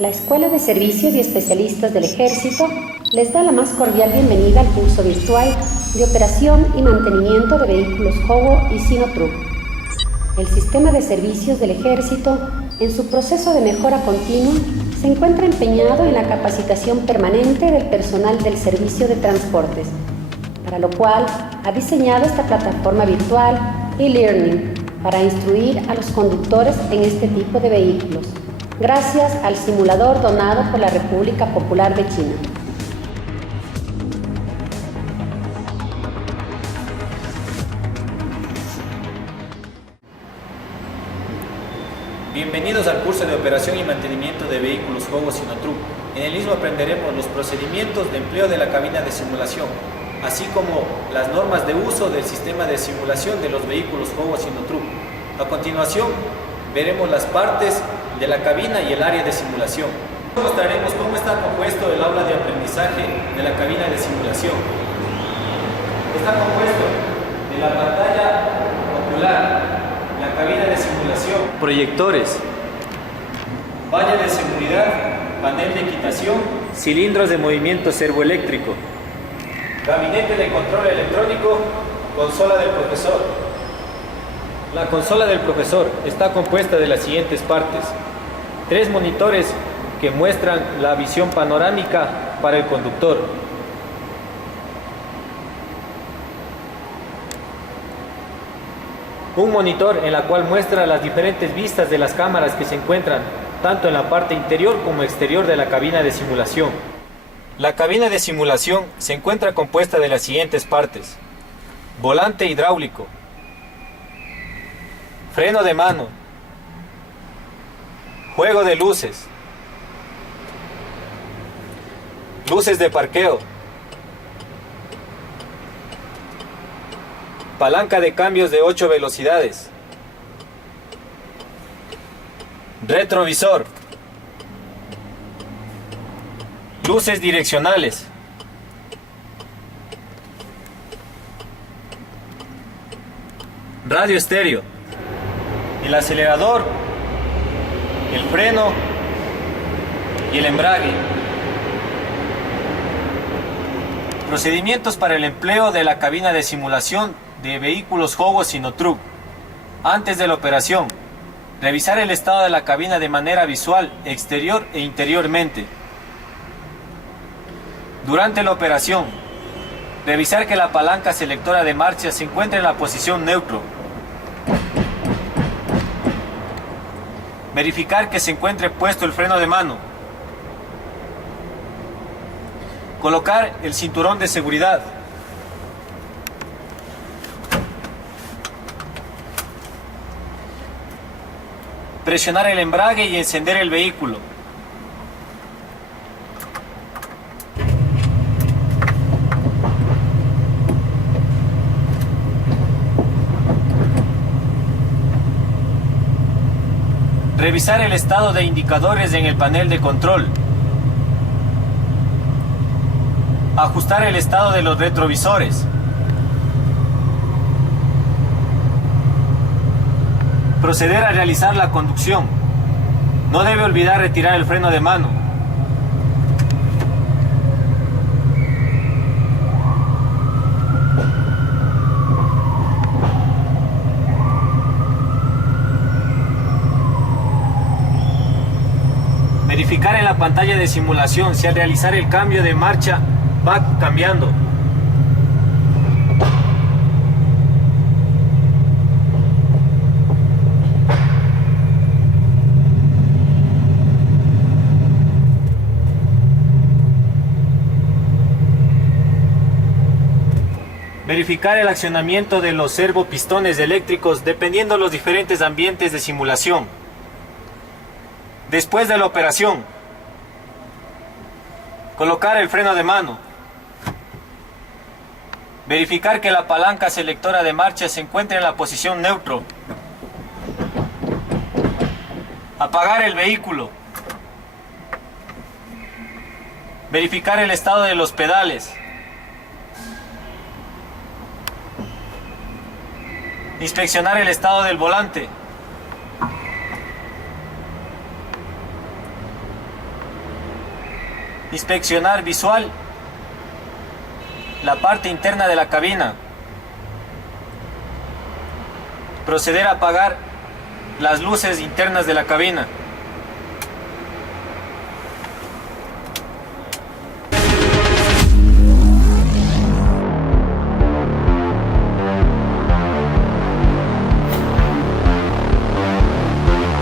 La Escuela de Servicios y Especialistas del Ejército les da la más cordial bienvenida al curso virtual de operación y mantenimiento de vehículos Howo y Sinotruc. El sistema de servicios del Ejército, en su proceso de mejora continua, se encuentra empeñado en la capacitación permanente del personal del servicio de transportes, para lo cual ha diseñado esta plataforma virtual e-learning para instruir a los conductores en este tipo de vehículos, gracias al simulador donado por la República Popular de China. Bienvenidos al curso de operación y mantenimiento de vehículos Howo Sinotruc. En el mismo aprenderemos los procedimientos de empleo de la cabina de simulación, así como las normas de uso del sistema de simulación de los vehículos Howo Sinotruc. A continuación, veremos las partes de la cabina y el área de simulación. Mostraremos cómo está compuesto el aula de aprendizaje de la cabina de simulación. Está compuesto de la pantalla ocular, la cabina de simulación, proyectores, valla de seguridad, panel de quitación, cilindros de movimiento servoeléctrico, gabinete de control electrónico, consola del profesor. La consola del profesor está compuesta de las siguientes partes: 3 monitores que muestran la visión panorámica para el conductor, un monitor en la cual muestra las diferentes vistas de las cámaras que se encuentran tanto en la parte interior como exterior de la cabina de simulación. La cabina de simulación se encuentra compuesta de las siguientes partes: volante hidráulico, freno de mano, juego de luces, luces de parqueo, palanca de cambios de 8 velocidades, retrovisor, luces direccionales, radio estéreo, el acelerador, el freno y el embrague. Procedimientos para el empleo de la cabina de simulación de vehículos Howo Sinotruc. Antes de la operación, revisar el estado de la cabina de manera visual, exterior e interiormente. Durante la operación, revisar que la palanca selectora de marcha se encuentre en la posición neutro. Verificar que se encuentre puesto el freno de mano. Colocar el cinturón de seguridad. Presionar el embrague y encender el vehículo. Revisar el estado de indicadores en el panel de control. Ajustar el estado de los retrovisores. Proceder a realizar la conducción. No debe olvidar retirar el freno de mano. Verificar en la pantalla de simulación si al realizar el cambio de marcha va cambiando. Verificar el accionamiento de los servopistones eléctricos dependiendo de los diferentes ambientes de simulación. Después de la operación, colocar el freno de mano. Verificar que la palanca selectora de marcha se encuentre en la posición neutro. Apagar el vehículo. Verificar el estado de los pedales. Inspeccionar el estado del volante. Inspeccionar visual la parte interna de la cabina. Proceder a apagar las luces internas de la cabina.